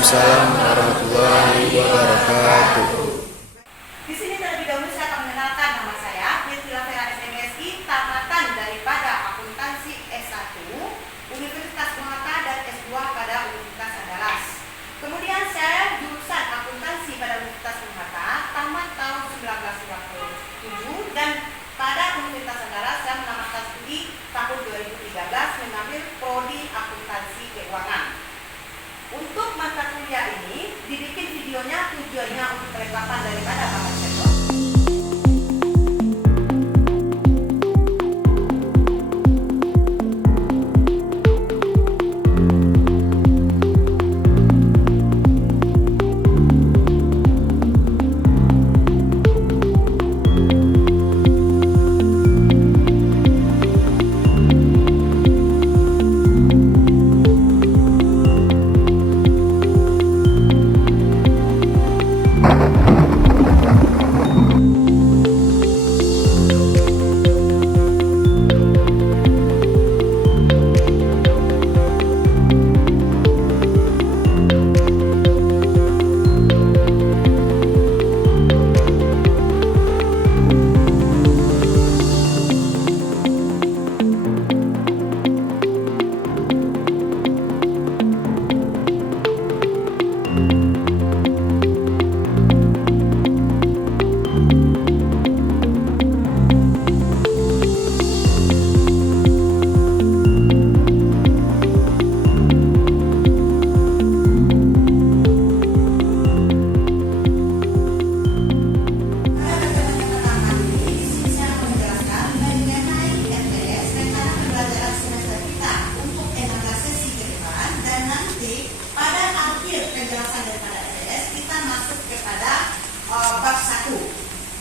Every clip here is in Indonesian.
Waalaikumsalam warahmatullahi wabarakatuh. Di sini terlebih dahulu saya akan mengenalkan nama saya, Mirtila Vera SMSI, tamatan daripada akuntansi S1, Universitas Muhammad dan S2 pada Universitas Andalas. Kemudian saya jurusan akuntansi pada Universitas Muhammad, tamat tahun 1997 dan pada Universitas Andalas saya menamatkan studi tahun 2013 mengambil prodi akuntansi keuangan. Untuk mata kuliah ini dibikin videonya tujuannya untuk kelengkapan daripada Bapak Sektor.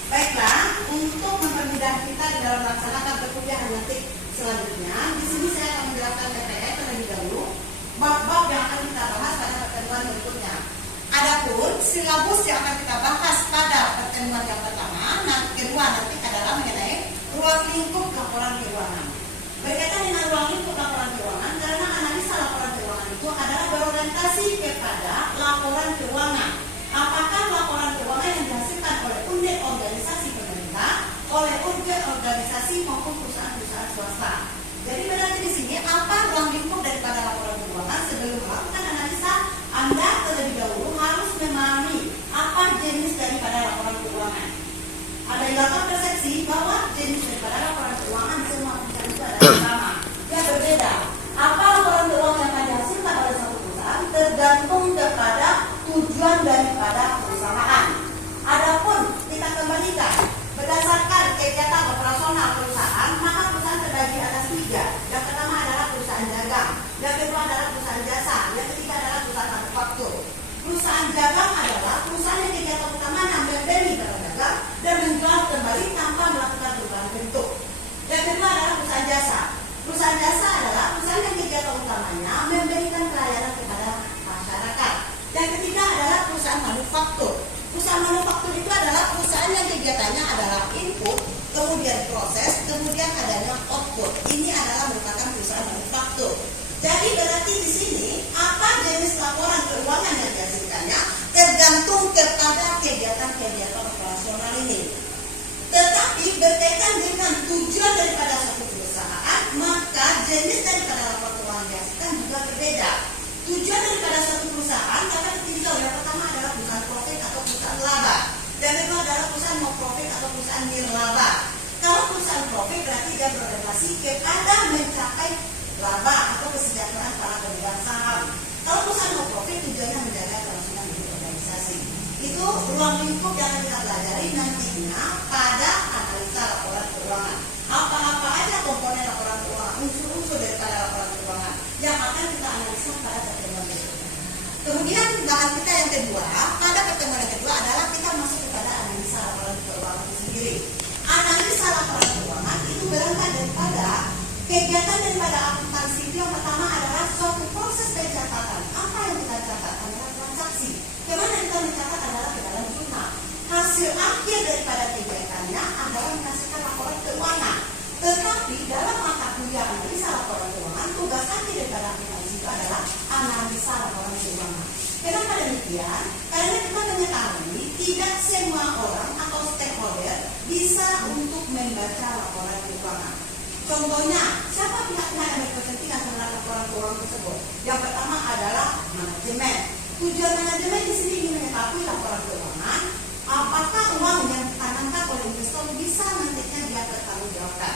Baiklah, untuk mempermudah kita di dalam melaksanakan perkuliahan nanti selanjutnya, di sini saya akan menjelaskan TPS terlebih dahulu, bab-bab yang akan kita bahas pada pertemuan berikutnya. Adapun silabus yang akan kita bahas pada pertemuan yang pertama, kedua nanti adalah mengenai ruang lingkup laporan keuangan. Berkaitan dengan ruang lingkup laporan keuangan, karena analisa laporan keuangan itu adalah berorientasi kepada laporan keuangan. Apakah laporan keuangan yang dihasilkan oleh unit organisasi pemerintah, oleh unit organisasi maupun perusahaan-perusahaan swasta. Jadi berarti di sini apa ruang lingkup daripada laporan keuangan? Sebelum melakukan analisa, Anda terlebih dahulu harus memahami apa jenis daripada laporan keuangan. Ada yang dapat persepsi bahwa jenis daripada laporan keuangan semua perusahaan itu adalah sama, yang berbeda. Apa laporan keuangan yang akan dihasilkan oleh satu perusahaan tergantung kepada tujuan daripada perusahaan. Adapun kita kembalikan berdasarkan kegiatan operasional perusahaan, maka perusahaan terbagi atas tiga. Yang pertama adalah perusahaan dagang, yang kedua adalah perusahaan jasa, yang ketiga adalah perusahaan manufaktur. Perusahaan dagang adalah perusahaan yang kegiatan utamanya membeli barang dagang dan menjual kembali tanpa melakukan perubahan bentuk. Yang kedua adalah perusahaan jasa. Perusahaan jasa adalah perusahaan yang kegiatan utamanya memberikan pelayanan kepada masyarakat. Yang ketiga adalah perusahaan manufaktur. Perusahaan manufaktur itu adalah perusahaan yang kegiatannya adalah input, kemudian proses, kemudian adanya output. Ini adalah merupakan perusahaan manufaktur. Jadi berarti di sini apa jenis laporan keuangan yang dihasilkannya tergantung kepada kegiatan-kegiatan operasional ini. Tetapi berkaitan dengan tujuan daripada suatu perusahaan, maka jenis daripada laporan keuangan yang dihasilkan juga berbeda. Tujuan daripada suatu perusahaan dapat ditinjau. Yang pertama adalah perusahaan profit atau perusahaan laba. Yang kedua adalah perusahaan no profit atau perusahaan nirlaba. Kalau perusahaan profit berarti dia berorientasi kepada mencapai laba atau kesejahteraan para pemegang saham. Kalau perusahaan no profit tujuannya menjaga kelangsungan hidup organisasi. Itu ruang lingkup yang akan kita pelajari nantinya pada analisa laporan keuangan. Apa-apa aja komponen laporan keuangan, unsur-unsur daripada laporan keuangan yang akan kita analisa pada pertemuan berikutnya. Kemudian bahan kita yang kedua, pada pertemuan yang kedua adalah kita masuk kepada analisa laporan keuangan itu sendiri. Analisa laporan keuangan itu berangkat daripada kegiatan daripada akuntansi itu. Yang pertama adalah suatu proses pencatatan. Apa yang kita catat adalah transaksi. Kemana kita mencatat adalah ke dalam jurnal. Hasil akhir daripada kegiatannya adalah menghasilkan laporan keuangan. Tetapi dalam mata kuliah analisa laporan keuangan, tugas akhir daripada akuntansi itu adalah analisa laporan keuangan. Kenapa demikian karena kita mengetahui tidak semua orang atau stakeholder bisa untuk membaca laporan keuangan. Contohnya, siapa pihak-pihak yang berkepentingan terhadap laporan keuangan tersebut? Yang pertama adalah manajemen. Tujuan manajemen di sini ingin mengetahui laporan keuangan, apakah uang yang ditanamkan oleh investor bisa nantinya dia bertanggungjawabkan.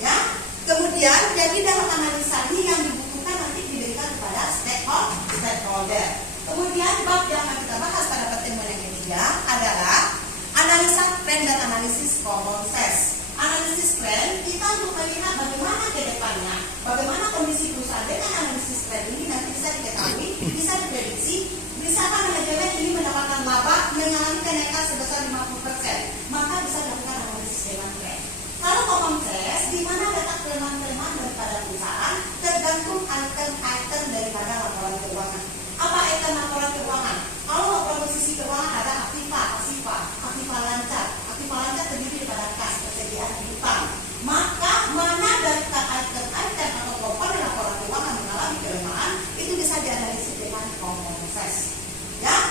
Ya. Kemudian, jadi dalam analisa ini yang dibutuhkan nanti diberikan kepada stakeholder. Kemudian, bab yang akan kita bahas pada pertemuan yang ketiga adalah analisa trend dan analisis common sense. Analisis trend, kita untuk melihat bagaimana ke depannya, bagaimana kondisi perusahaan dengan analisis trend ini nanti bisa diketahui, bisa diprediksi, misalkan manajemen ini mendapatkan laba mengalami kenaikan sebesar 50%, maka bisa dilakukan analisis dengan trend. Kalau common sense, di mana letak kelemahan-kelemahan daripada perusahaan, tergantung item-item daripada laporan keuangan. Apa item laporan keuangan? Kalau laporan posisi keuangan ada aktiva, pasiva, aktiva lancar. Aktiva lancar terdiri daripada kas, persediaan hutang. Maka mana dari item-item atau komponen laporan keuangan mengalami kelemahan, itu bisa dianalisis dengan common sense. Ya.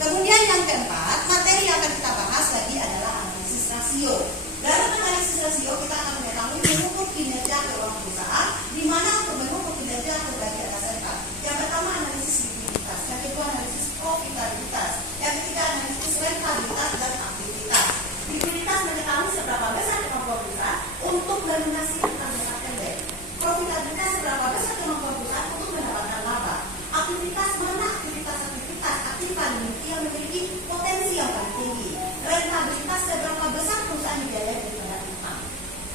Kemudian yang keempat, materi yang akan kita bahas lagi adalah analisis rasio. Dalam analisis rasio kita akan mengetahui mengukur kinerja keuangan perusahaan, di mana untuk mengukur kinerja terbagi atas empat. Yang pertama analisis likuiditas, yang kedua analisis profitabilitas, yang ketiga analisis rentabilitas dan aktivitas. Likuiditas mengetahui seberapa besar kemampuan perusahaan untuk melunasi utang jangka pendek. Profitabilitas seberapa besar kemampuan perusahaan untuk mendapatkan laba. Aktivitas mana aktivitas aktifan yang memiliki potensi yang paling tinggi. Rentabilitas seberapa besar perusahaan dibiayai daripada utang.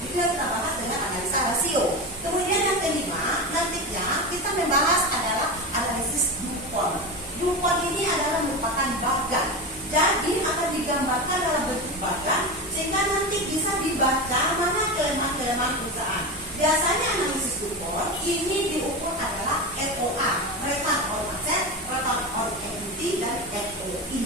Itu yang kita bahas dengan analisa rasio. Kemudian yang kelima, nantinya kita membahas adalah analisis DuPont. DuPont ini adalah merupakan bagan. Jadi akan digambarkan dalam bentuk bagan sehingga nanti bisa dibaca mana kelemahan-kelemahan perusahaan. Biasanya analisis DuPont ini diukur adalah ROA, return on asset, return on equity, dan ROI.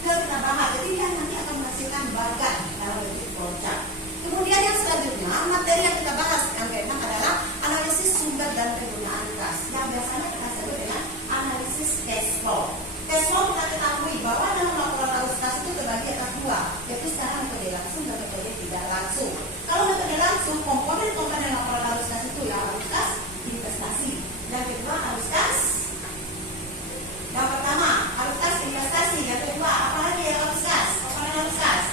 Kita bahas, jadi dia nanti akan menghasilkan bagan dalam bentuk flowchart. Kemudian yang selanjutnya, materi yang kita bahas yang keenam adalah analisis sumber dan penggunaan kas. Yang biasanya kita sebut dengan analisis cash flow. Cash flow kita ketahui bahwa dalam laporan arus kas itu terbagi atas dua, yaitu secara metode langsung dan metode tidak langsung. Kalau metode langsung, komponen-komponen laporan arus kas itu ya arus kas, investasi. Yang kedua arus kas. Yang pertama arus kas investasi, yang kedua apalagi yang arus kas, komponen arus kas.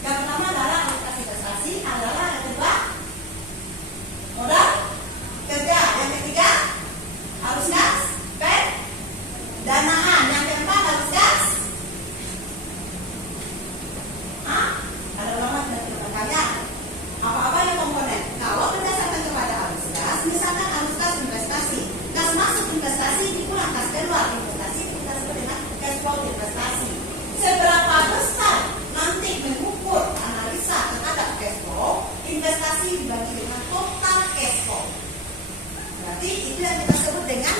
Yang pertama adalah arus kas investasi, adalah yang kedua modal kerja, yang ketiga arus kas danaan, yang keempat arus kas ada lama dan berkaya. Apa-apa yang komponen. Kalau berdasarkan kepada arus kas, misalkan arus kas investasi, kas masuk investasi dipulang kas keluar investasi, kita sebut dengan cash flow investasi. Seberapa besar nanti mengukur analisa terhadap cash flow investasi dibagi dengan total cash flow. Berarti itu yang kita sebut dengan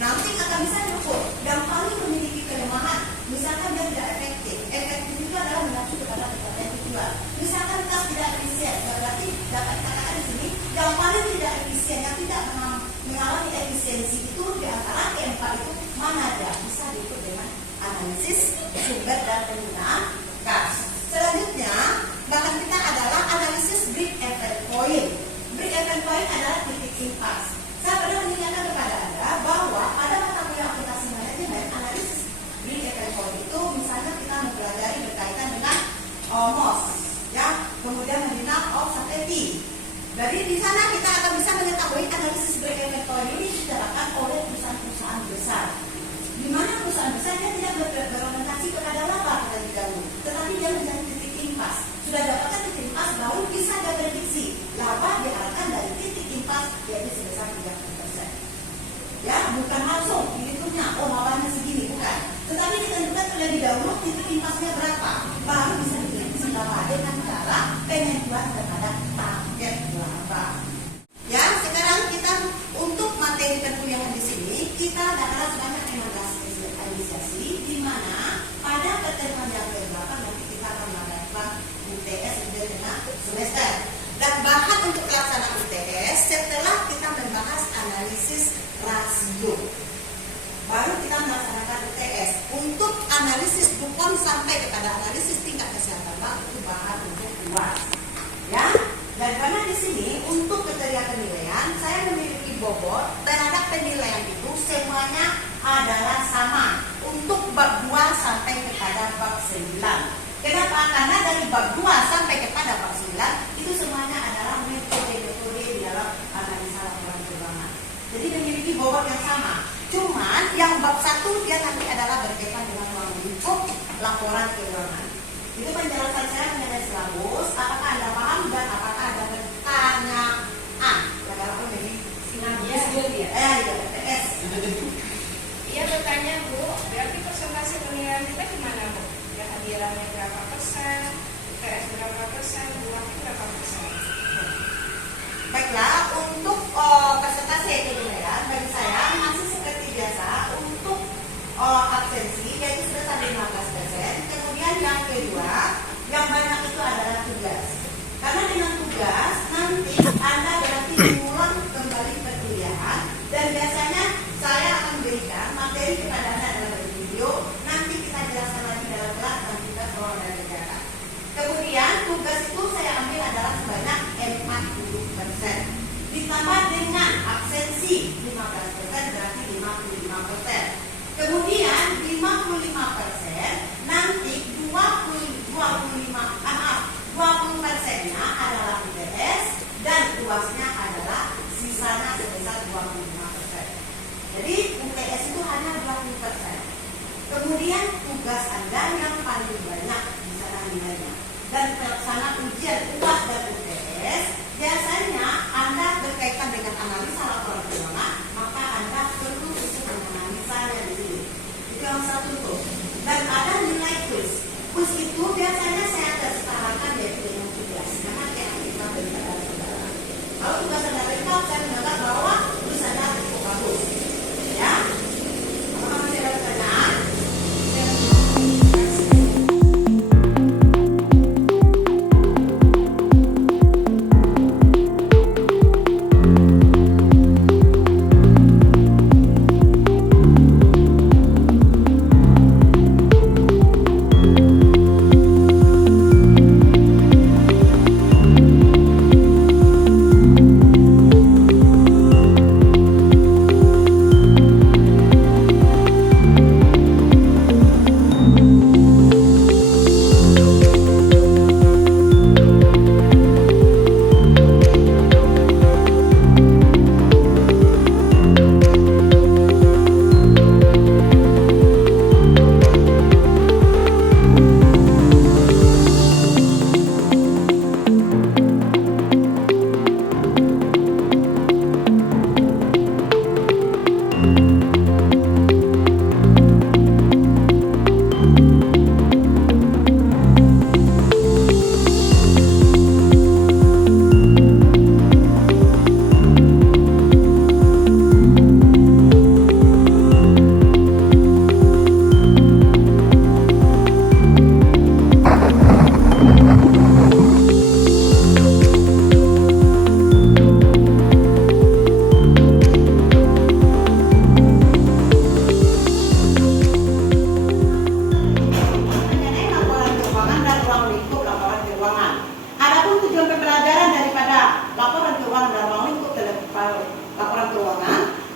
nanti akan bisa diukur dan paling memiliki kelemahan. Misalkan dia tidak efektif. Efektif itu adalah mengacu kepada kekuatan tujuan. Misalkan kas tidak efisien, berarti dapat dikatakan di sini yang paling tidak efisien, yang tidak mengalami efisiensi itu di antara keempat itu mana dia bisa diukur dengan analisis sumber dan penggunaan kas. Selanjutnya, bahan kita adalah analisis break even point. Break even point adalah titik impas. Saya pernah mengingatkan kepada Anda bahwa pada mata kuliah aplikasi manajemen, analisis break even point itu misalnya kita mempelajari berkaitan dengan MOS, ya, kemudian marginal of safety. Jadi di sana kita akan bisa mengetahui analisis break even point ini diterapkan oleh perusahaan-perusahaan besar. Di mana perusahaan besar dia tidak berorientasi kepada laba terlebih dahulu, tetapi dia mencari titik impas. Sudah dapatkan titik impas, baru bisa ada prediksi laba diharapkan dari titik impas yaitu sebesar 30%. Ya, bukan langsung dihitungnya, labanya segini, bukan. Tetapi ditentukan terlebih dahulu titik impasnya berapa, baru bisa diprediksi laba dengan cara penentuan terhadap target laba. Ya, sekarang kita untuk materi perkuliahan di sini kita adalah banyak inisiasi di mana pada pertemuan yang ke-8 nanti kita akan melakukan UTS dengan semester. Dan bahan untuk pelaksanaan UTS setelah kita membahas analisis rasio, baru kita melaksanakan UTS. Untuk sampai kepada analisis tingkat kesehatan bank itu bahan untuk UAS. Ya, dan karena di sini untuk kriteria penilaian saya memiliki bobot terhadap penilaian itu semuanya adalah sama untuk bab 2 sampai kepada bab 9. Kenapa? Karena dari bab 2 sampai kepada bab 9 itu semuanya adalah metode-metode di dalam analisa laporan keuangan. Jadi memiliki bobot yang sama. Cuman yang bab 1 dia nanti adalah berkaitan dengan ruang lingkup laporan keuangan. Itu penjelasan saya mengenai silabus. Apakah Anda paham dan apakah ada pertanyaan? Ya kalau aku jadi silabus ya, PTS. Iya bertanya Bu, berarti persentase penilaian kita gimana Bu? Kehadirannya berapa persen, UTS berapa persen, uangnya berapa persen? Baiklah, untuk persentase penilaian bagi saya masih seperti biasa untuk absensi yaitu sebesar 15%. Kemudian yang kedua, yang banyak itu adalah tugas. Karena dengan tugas nanti Anda berarti mengulang kembali perkuliahan dan biasanya saya akan berikan materi kepada Anda dalam video. Nanti kita jelaskan lagi dalam kelas dan kita soal dan kegiatan. Kemudian tugas itu saya ambil adalah sebanyak 40%. Ditambah dengan absensi 15% berarti 55%. Kemudian 55% nanti 20%-nya adalah UTS dan UASnya adalah sisanya sebesar 25%. Jadi UTS itu hanya 20%. Kemudian tugas Anda yang paling banyak di sana nilainya. Dan pelaksanaan ujian UAS dan UTS biasanya Anda berkaitan dengan analisa laporan keuangan, maka Anda perlu untuk menganalisanya di sini. Itu yang satu tuh. Dan ada nilai quiz. Quiz itu biasanya saya tersetarakan yaitu dengan tugas. Karena kayak kita berbicara saudara. Kalau tugas Anda lengkap, saya menganggap bahwa tugas Anda cukup bagus. Ya. Apakah masih ada pertanyaan?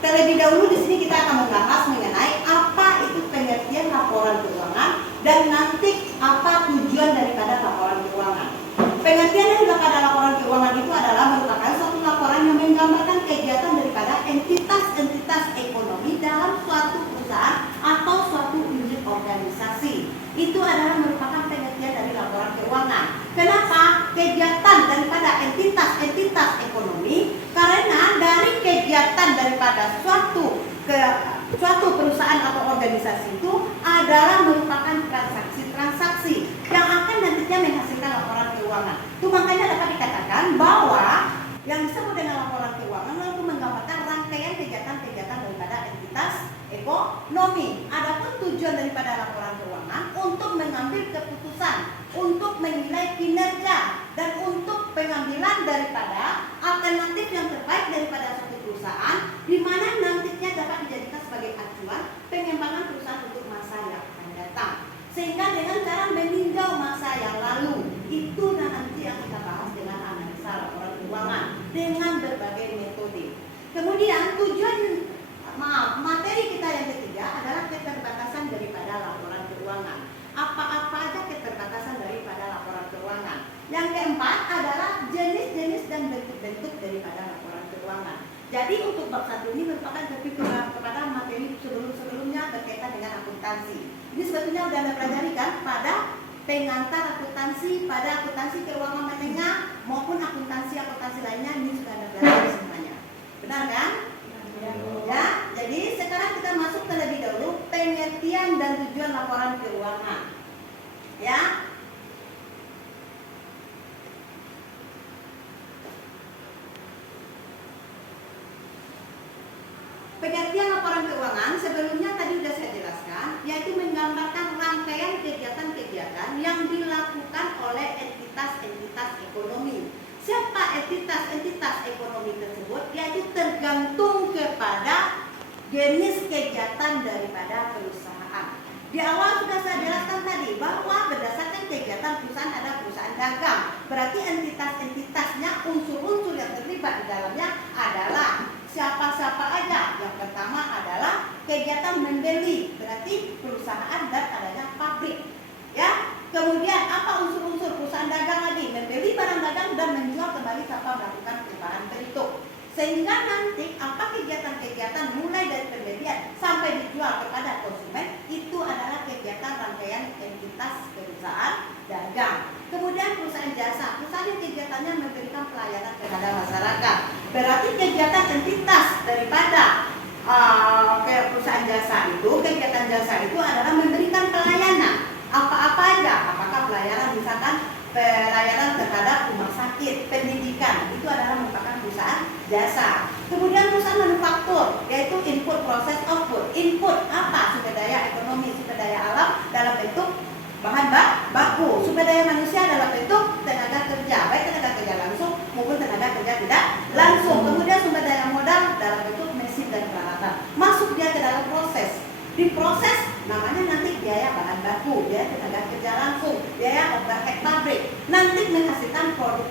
Terlebih dahulu di sini kita akan membahas mengenai apa itu pengertian laporan keuangan dan nanti apa tujuan daripada laporan keuangan. Pengertian daripada laporan keuangan itu adalah merupakan suatu laporan yang menggambarkan kegiatan daripada entitas-entitas ekonomi dalam suatu perusahaan atau suatu unit organisasi. Itu adalah merupakan pengertian dari laporan keuangan. Kenapa? Kegiatan daripada entitas-entitas ekonomi, karena dari kegiatan daripada suatu perusahaan atau organisasi itu adalah merupakan transaksi-transaksi yang akan nantinya menghasilkan laporan keuangan. Itu makanya dapat dikatakan bahwa yang disebut dengan laporan keuangan itu menggambarkan rangkaian kegiatan-kegiatan daripada entitas ekonomi. Adapun tujuan daripada laporan keuangan untuk mengambil keputusan, untuk menilai kinerja dan untuk pengambilan daripada alternatif yang terbaik daripada suatu perusahaan, di mana nantinya dapat dijadikan sebagai acuan pengembangan perusahaan untuk masa yang akan datang. Sehingga dengan Kemudian materi kita yang ketiga adalah keterbatasan daripada laporan keuangan. Apa-apa aja keterbatasan daripada laporan keuangan. Yang keempat adalah jenis-jenis dan bentuk-bentuk daripada laporan keuangan. Jadi untuk bab 1 ini merupakan lebih kepada materi sebelum-sebelumnya berkaitan dengan akuntansi. Ini sebetulnya sudah Anda pelajari kan pada pengantar akuntansi, pada akuntansi keuangan menengah maupun akuntansi lainnya, ini sudah Anda pelajari semuanya. Benar kan? Ya, jadi sekarang kita masuk terlebih dahulu pengertian dan tujuan laporan keuangan. Ya. Pengertian laporan keuangan sebelumnya tadi sudah saya jelaskan, yaitu menggambarkan rangkaian kegiatan-kegiatan yang dilakukan oleh entitas-entitas ekonomi. Siapa entitas-entitas ekonomi tersebut? Yaitu tergantung kepada jenis kegiatan daripada perusahaan. Di awal sudah saya jelaskan tadi bahwa berdasarkan kegiatan perusahaan ada perusahaan dagang. Berarti entitas-entitasnya, unsur-unsur yang terlibat di dalamnya adalah siapa-siapa aja. Yang pertama adalah kegiatan membeli, berarti perusahaan dan adanya pabrik. Ya. Kemudian apa unsur-unsur perusahaan dagang lagi? Membeli barang dagang dan menjual kembali tanpa melakukan perubahan bentuk. Sehingga nanti apa kegiatan-kegiatan mulai dari pembelian sampai dijual kepada konsumen itu adalah kegiatan rangkaian entitas perusahaan dagang. Kemudian perusahaan jasa, perusahaan yang kegiatannya memberikan pelayanan kepada masyarakat. Berarti kegiatan entitas daripada perusahaan jasa itu, kegiatan jasa itu adalah memberikan pelayanan. Apa-apa aja, apakah pelayanan misalkan pelayanan terhadap rumah sakit, pendidikan, itu adalah merupakan perusahaan jasa. Kemudian perusahaan manufaktur, yaitu input, proses, output. Input apa? Sumber daya ekonomi, sumber daya alam dalam bentuk bahan baku. Sumber daya manusia dalam bentuk tenaga kerja, baik tenaga kerja langsung maupun tenaga kerja tidak langsung. Kemudian sumber daya modal dalam bentuk mesin dan peralatan. Masuk dia ke dalam proses. Di proses namanya nanti biaya bahan baku, biaya tenaga kerja langsung, biaya overhead pabrik. Nanti menghasilkan produk